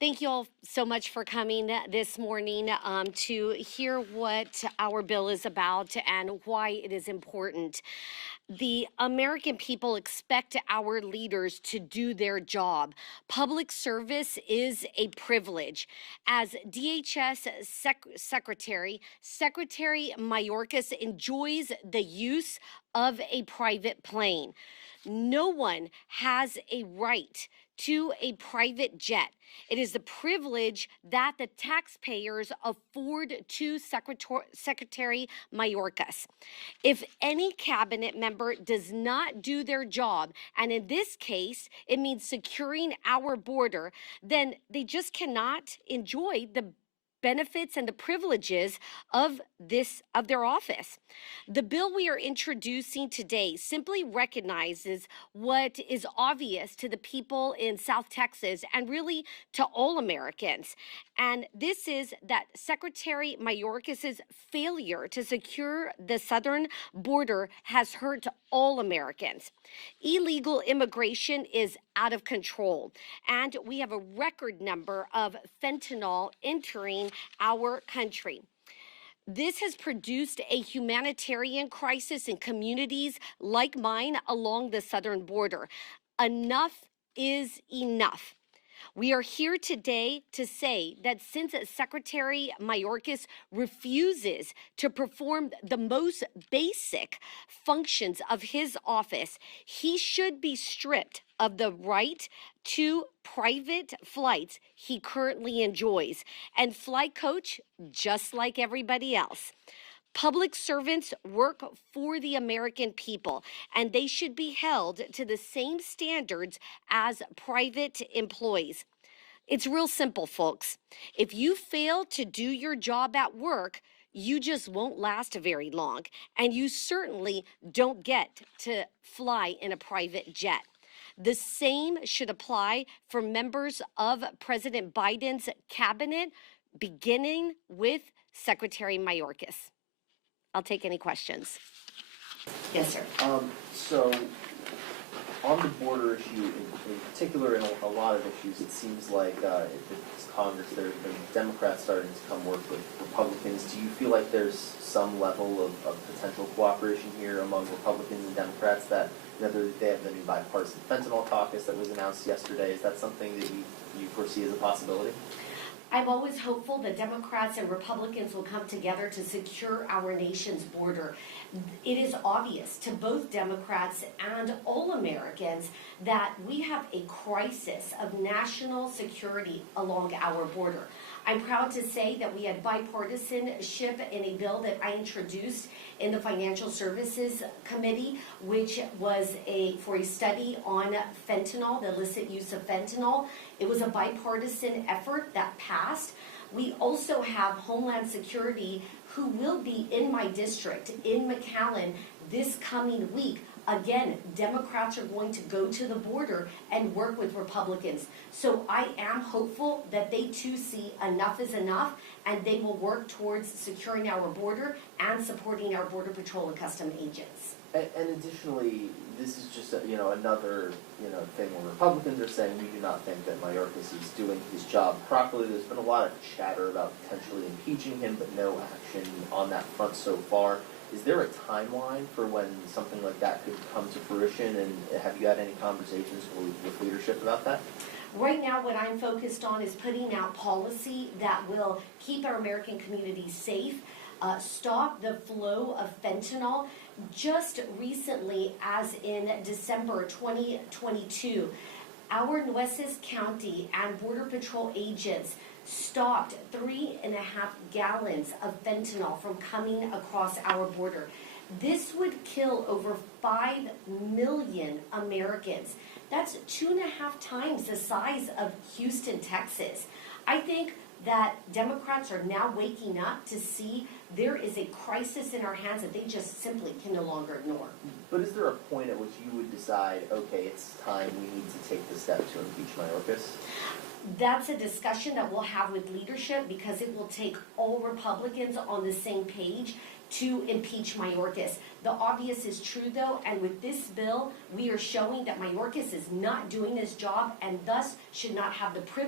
Thank you all so much for coming this morning to hear what our bill is about and why it is important. The American people expect our leaders to do their job. Public service is a privilege. As DHS Secretary Mayorkas enjoys the use of a private plane. No one has a right to a private jet. It is the privilege that the taxpayers afford to Secretary Mayorkas. If any cabinet member does not do their job, and in this case, it means securing our border, then they just cannot enjoy the benefits and the privileges of their office. The bill we are introducing today simply recognizes what is obvious to the people in South Texas and really to all Americans. And this is that Secretary Mayorkas' failure to secure the southern border has hurt all Americans. Illegal immigration is out of control, and we have a record number of fentanyl entering our country. This has produced a humanitarian crisis in communities like mine along the southern border. Enough is enough. We are here today to say that since Secretary Mayorkas refuses to perform the most basic functions of his office, he should be stripped of the right to private flights he currently enjoys and fly coach just like everybody else. Public servants work for the American people, and they should be held to the same standards as private employees. It's real simple, folks. If you fail to do your job at work, you just won't last very long, and you certainly don't get to fly in a private jet. The same should apply for members of President Biden's cabinet, beginning with Secretary Mayorkas. I'll take any questions. Yes, sir. So, on the border issue in particular, and a lot of issues, it seems like it's Congress, there's been Democrats starting to come work with Republicans. Do you feel like there's some level of potential cooperation here among Republicans and Democrats that, they have the new bipartisan fentanyl caucus that was announced yesterday? Is that something that you foresee as a possibility? I'm always hopeful that Democrats and Republicans will come together to secure our nation's border. It is obvious to both Democrats and all Americans that we have a crisis of national security along our border. I'm proud to say that we had bipartisanship in a bill that I introduced in the Financial Services Committee, which was for a study on fentanyl, the illicit use of fentanyl. It was a bipartisan effort that passed. We also have Homeland Security, who will be in my district, in McAllen, this coming week. Again, Democrats are going to go to the border and work with Republicans. So I am hopeful that they too see enough is enough, and they will work towards securing our border and supporting our Border Patrol and Custom agents. And additionally, this is just another thing where Republicans are saying we do not think that Mayorkas is doing his job properly. There's been a lot of chatter about potentially impeaching him, but no action on that front so far. Is there a timeline for when something like that could come to fruition, and have you had any conversations with leadership about that? Right now, what I'm focused on is putting out policy that will keep our American communities safe, stop the flow of fentanyl. Just recently, as in December 2022, our Nueces County and Border Patrol agents stopped 3.5 gallons of fentanyl from coming across our border. This would kill over 5 million Americans. That's 2.5 times the size of Houston, Texas. I think that Democrats are now waking up to see there is a crisis in our hands that they just simply can no longer ignore. But is there a point at which you would decide, okay, it's time, we need to take the step to impeach Mayorkas? That's a discussion that we'll have with leadership, because it will take all Republicans on the same page to impeach Mayorkas. The obvious is true, though, and with this bill, we are showing that Mayorkas is not doing his job and thus should not have the privilege